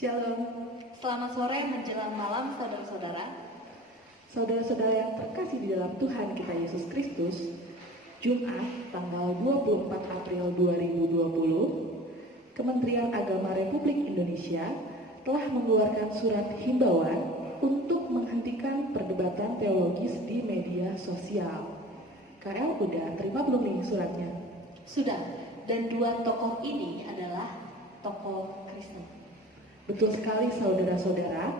Shalom, Selamat sore menjelang malam saudara-saudara. saudara-saudara yang terkasih di dalam Tuhan kita Yesus Kristus. Jumat tanggal 24 April 2020, Kementerian Agama Republik Indonesia telah mengeluarkan surat himbauan untuk menghentikan perdebatan teologis di media sosial. KL udah terima belum nih suratnya? Sudah, dan dua tokoh ini adalah tokoh Kristen. Betul sekali saudara-saudara,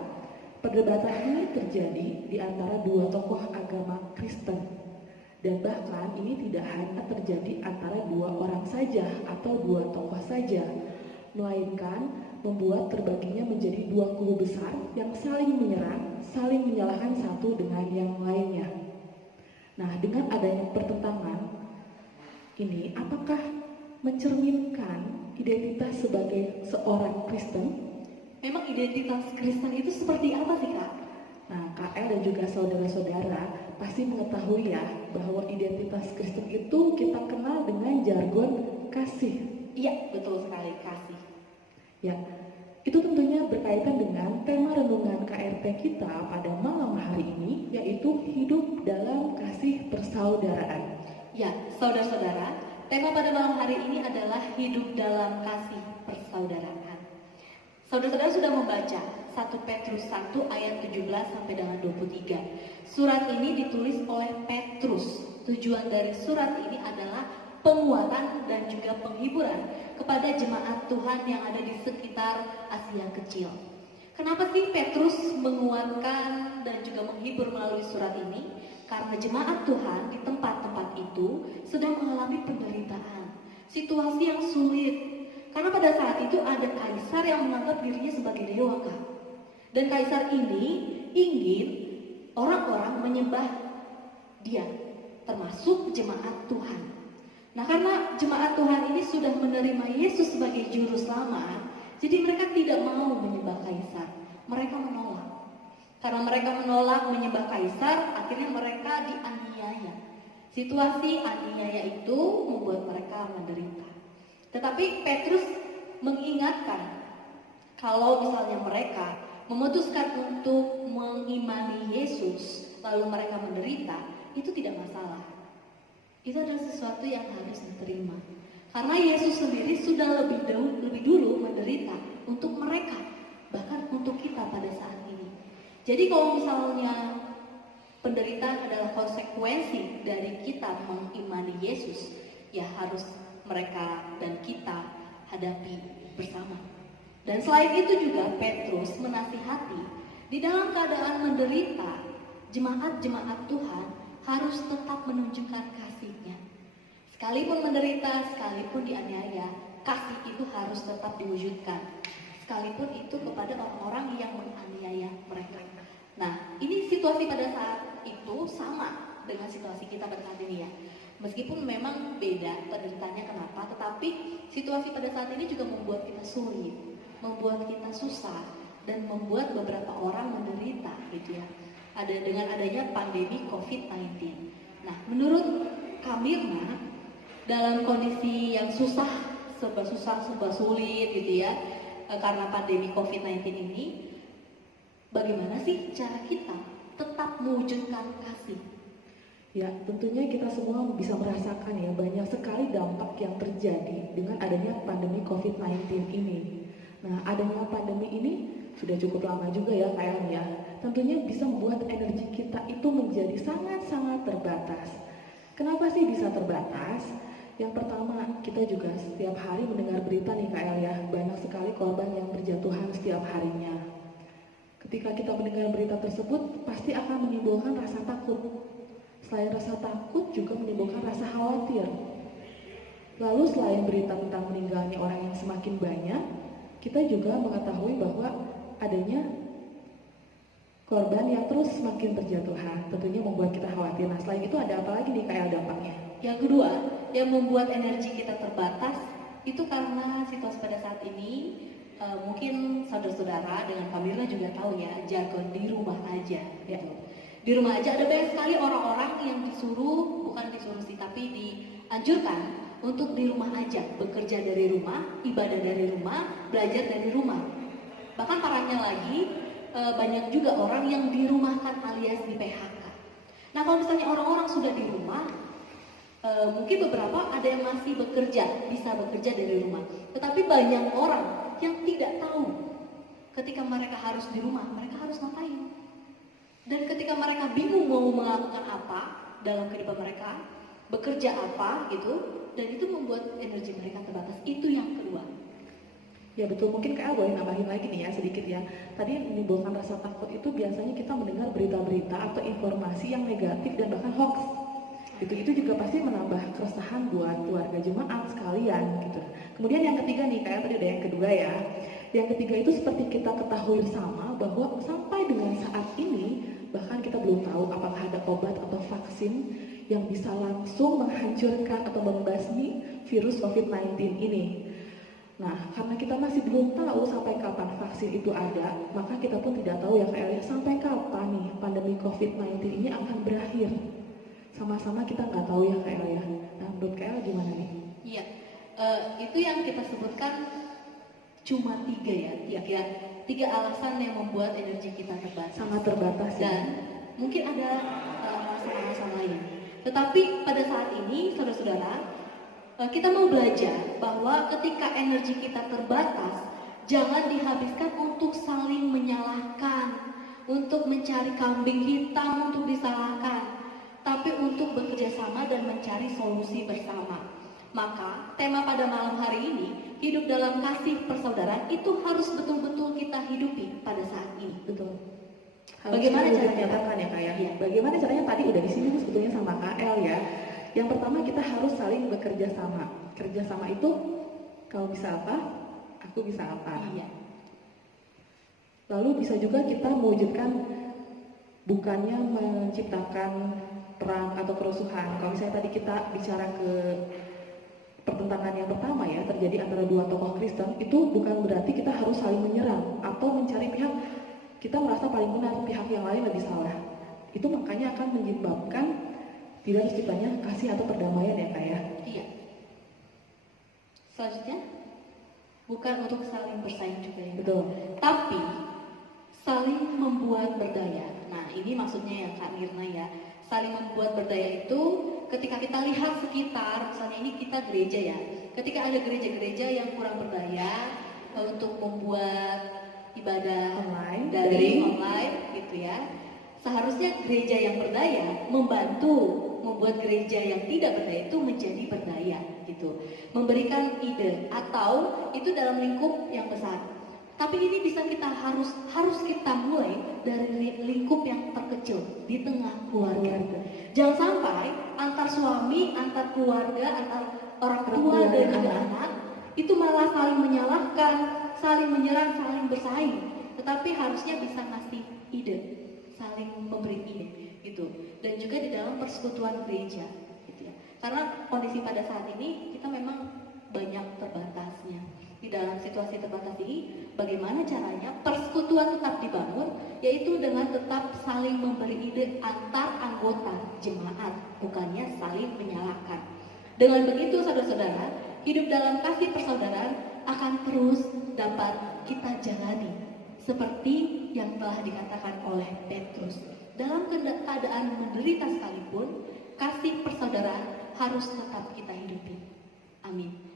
perdebatan ini terjadi di antara dua tokoh agama Kristen. Dan bahkan ini tidak hanya terjadi antara dua orang saja atau dua tokoh saja, melainkan membuat terbaginya menjadi dua kubu besar yang saling menyerang, saling menyalahkan satu dengan yang lainnya. Nah, dengan adanya pertentangan ini, apakah mencerminkan identitas sebagai seorang Kristen? Memang identitas Kristen itu seperti apa sih, Kak? Nah, KL dan juga saudara-saudara pasti mengetahui ya bahwa identitas Kristen itu kita kenal dengan jargon kasih. Iya, betul sekali, kasih. Ya, itu tentunya berkaitan dengan tema renungan KRT kita pada malam hari ini, yaitu hidup dalam kasih persaudaraan. Ya, saudara-saudara, tema pada malam hari ini adalah hidup dalam kasih persaudaraan. Saudara-saudara sudah membaca 1 Petrus 1 ayat 17 sampai dengan 23. Surat ini ditulis oleh Petrus. Tujuan dari surat ini adalah penguatan dan juga penghiburan kepada jemaat Tuhan yang ada di sekitar Asia Kecil. Kenapa sih Petrus menguatkan dan juga menghibur melalui surat ini? Karena jemaat Tuhan di tempat-tempat itu sedang mengalami penderitaan, situasi yang sulit. Karena pada saat itu ada kaisar yang menganggap dirinya sebagai dewa, Kak. Dan kaisar ini ingin orang-orang menyembah dia, termasuk jemaat Tuhan. Nah, karena jemaat Tuhan ini sudah menerima Yesus sebagai juru selamat, jadi mereka tidak mau menyembah kaisar. Mereka menolak. Karena mereka menolak menyembah kaisar, akhirnya mereka dianiaya. Situasi aniaya itu membuat mereka menderita. Tetapi Petrus mengingatkan kalau misalnya mereka memutuskan untuk mengimani Yesus lalu mereka menderita, itu tidak masalah. Itu adalah sesuatu yang harus diterima. Karena Yesus sendiri sudah lebih dulu menderita untuk mereka, bahkan untuk kita pada saat ini. Jadi kalau misalnya penderitaan adalah konsekuensi dari kita mengimani Yesus, ya harus mereka dan kita hadapi bersama. Dan selain itu juga Petrus menasihati di dalam keadaan menderita, jemaat-jemaat Tuhan harus tetap menunjukkan kasihnya. Sekalipun menderita, sekalipun dianiaya, kasih itu harus tetap diwujudkan. Sekalipun itu kepada orang-orang yang menganiaya mereka. Nah, ini situasi pada saat itu sama dengan situasi kita pada saat ini ya. Meskipun memang beda penderitaannya kenapa, tetapi situasi pada saat ini juga membuat kita sulit, membuat kita susah, dan membuat beberapa orang menderita gitu ya. Ada dengan adanya pandemi COVID-19. Nah, menurut Kamirna, dalam kondisi yang serba susah, serba sulit gitu ya, karena pandemi COVID-19 ini, bagaimana sih cara kita tetap mewujudkan kasih? Ya, tentunya kita semua bisa merasakan ya banyak sekali dampak yang terjadi dengan adanya pandemi COVID-19 ini. Nah, adanya pandemi ini sudah cukup lama juga ya kayaknya ya. Tentunya bisa membuat energi kita itu menjadi sangat-sangat terbatas. Kenapa sih bisa terbatas? Yang pertama, kita juga setiap hari mendengar berita nih KL ya, banyak sekali korban yang berjatuhan setiap harinya. Ketika kita mendengar berita tersebut, pasti akan menimbulkan rasa takut. Selain rasa takut juga menimbulkan rasa khawatir. Lalu selain berita tentang meninggalnya orang yang semakin banyak, kita juga mengetahui bahwa adanya korban yang terus semakin berjatuhan, tentunya membuat kita khawatir. Nah, selain itu ada apa lagi nih kayak dampaknya? Yang kedua, yang membuat energi kita terbatas itu karena situasi pada saat ini mungkin saudara-saudara dengan Kamila juga tahu ya, jargon di rumah aja gitu. Di rumah aja ada banyak sekali orang-orang yang bukan disuruh sih, tapi dianjurkan untuk di rumah aja, bekerja dari rumah, ibadah dari rumah, belajar dari rumah. Bahkan parahnya lagi, banyak juga orang yang dirumahkan alias di PHK. Nah, kalau misalnya orang-orang sudah di rumah, mungkin beberapa ada yang masih bekerja, bisa bekerja dari rumah. Tetapi banyak orang yang tidak tahu ketika mereka harus di rumah, mereka harus ngapain. Dan ketika mereka bingung mau melakukan apa dalam kehidupan mereka, bekerja apa gitu, dan itu membuat energi mereka terbatas. Itu yang kedua. Ya betul, mungkin Kak El boleh nambahin lagi nih ya sedikit ya. Tadi menimbulkan rasa takut itu biasanya kita mendengar berita-berita atau informasi yang negatif dan bahkan hoax. Itu juga pasti menambah keresahan buat keluarga jemaat sekalian gitu. Kemudian yang ketiga nih, kayak tadi ada yang kedua ya. Yang ketiga itu seperti kita ketahui bersama bahwa sampai dengan saat ini bahkan kita belum tahu apakah ada obat atau vaksin yang bisa langsung menghancurkan atau membasmi virus COVID-19 ini. Nah, karena kita masih belum tahu sampai kapan vaksin itu ada, maka kita pun tidak tahu ya Kak Elia, sampai kapan nih pandemi COVID-19 ini akan berakhir. Sama-sama kita nggak tahu ya Kak Elia. Nah, menurut Kak Elia gimana nih? Iya, itu yang kita sebutkan cuma 3 ya. 3 alasan yang membuat energi kita terbatas. Sangat terbatas ya. Dan mungkin ada alasan-alasan lain. Tetapi pada saat ini, saudara-saudara, kita mau belajar bahwa ketika energi kita terbatas, jangan dihabiskan untuk saling menyalahkan, untuk mencari kambing hitam untuk disalahkan, tapi untuk bekerja sama dan mencari solusi bersama. Maka tema pada malam hari ini, hidup dalam kasih persaudaraan, itu harus betul-betul kita hidupi pada saat ini. Betul. Bagaimana caranya? Menyatakan ya Kak ya? Iya. Bagaimana caranya tadi udah disinggung sebetulnya sama Kak El ya. Yang pertama kita harus saling bekerja sama. Kerja sama itu kau bisa apa, aku bisa apa. Iya. Lalu bisa juga kita mewujudkan bukannya menciptakan perang atau kerusuhan. Kalau misalnya tadi kita bicara ke pertentangan yang pertama ya, terjadi antara 2 tokoh Kristen, itu bukan berarti kita harus saling menyerang atau mencari pihak kita merasa paling benar, pihak yang lain lebih salah. Itu makanya akan menyebabkan tidak terciptanya kasih atau perdamaian ya Kak ya. Iya. Selanjutnya, bukan untuk saling bersaing juga ya. Betul. Tapi saling membuat berdaya. Nah, ini maksudnya ya Kak Mirna ya. Saling membuat berdaya itu ketika kita lihat sekitar, misalnya ini kita gereja ya. Ketika ada gereja-gereja yang kurang berdaya untuk membuat ibadah Online, dari online gitu ya. Seharusnya gereja yang berdaya membantu membuat gereja yang tidak berdaya itu menjadi berdaya gitu. Memberikan ide atau itu dalam lingkup yang besar. Tapi ini bisa kita harus kita mulai dari lingkup yang terkecil di tengah keluarga. Jangan sampai antar suami, antar keluarga, antar orang tua dan juga anak itu malah saling menyalahkan, saling menyerang, saling bersaing. Tetapi harusnya bisa ngasih ide, saling memberi ide gitu. Dan juga di dalam persekutuan gereja gitu ya. Karena kondisi pada saat ini kita memang banyak terbatasnya. Di dalam situasi terbatas ini, bagaimana caranya persekutuan tetap dibangun, yaitu dengan tetap saling memberi ide antar anggota jemaat, bukannya saling menyalahkan. Dengan begitu, saudara-saudara, hidup dalam kasih persaudaraan akan terus dapat kita jalani, seperti yang telah dikatakan oleh Petrus. Dalam keadaan menderita sekalipun, kasih persaudaraan harus tetap kita hidupi. Amin.